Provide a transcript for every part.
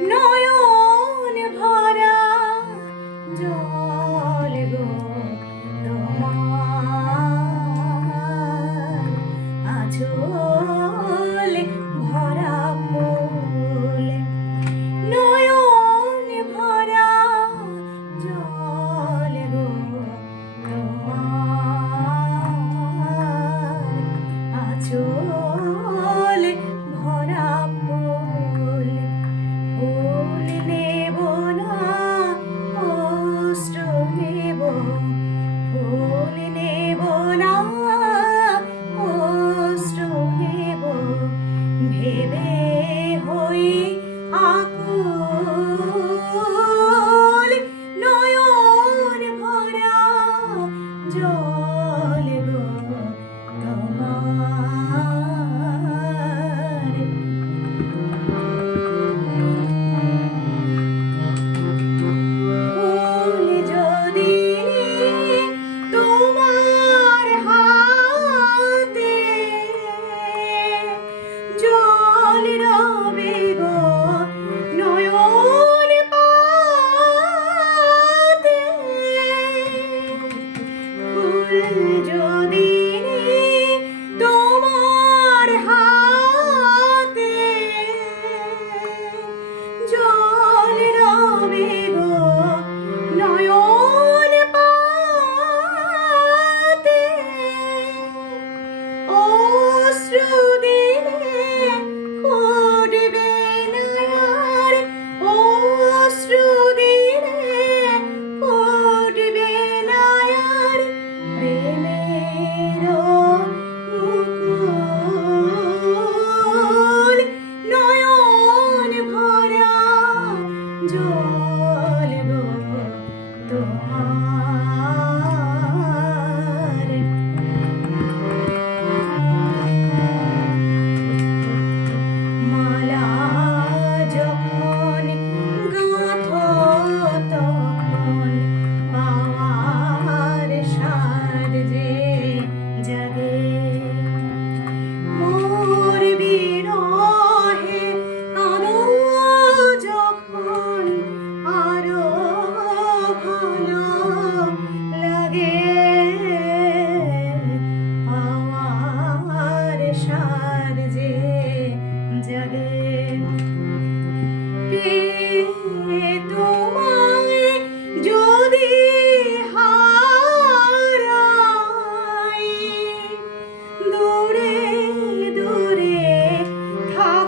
নয়ন ভরা জল গো তোমার। ভরা ফুল নয়ন ভরা জল গো তোমার। Ele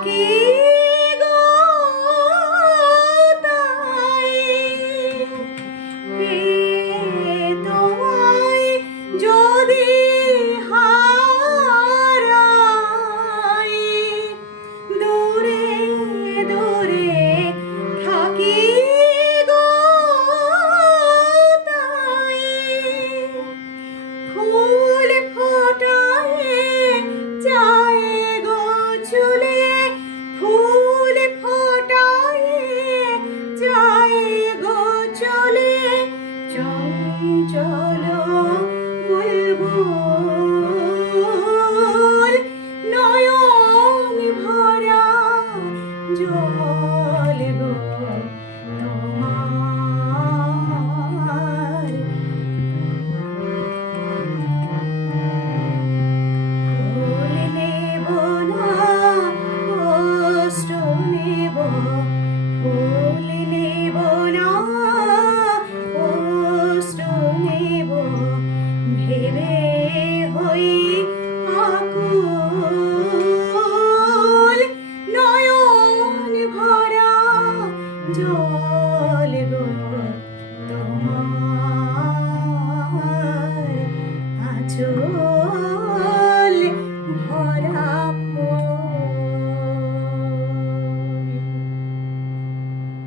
কি চলো বলব do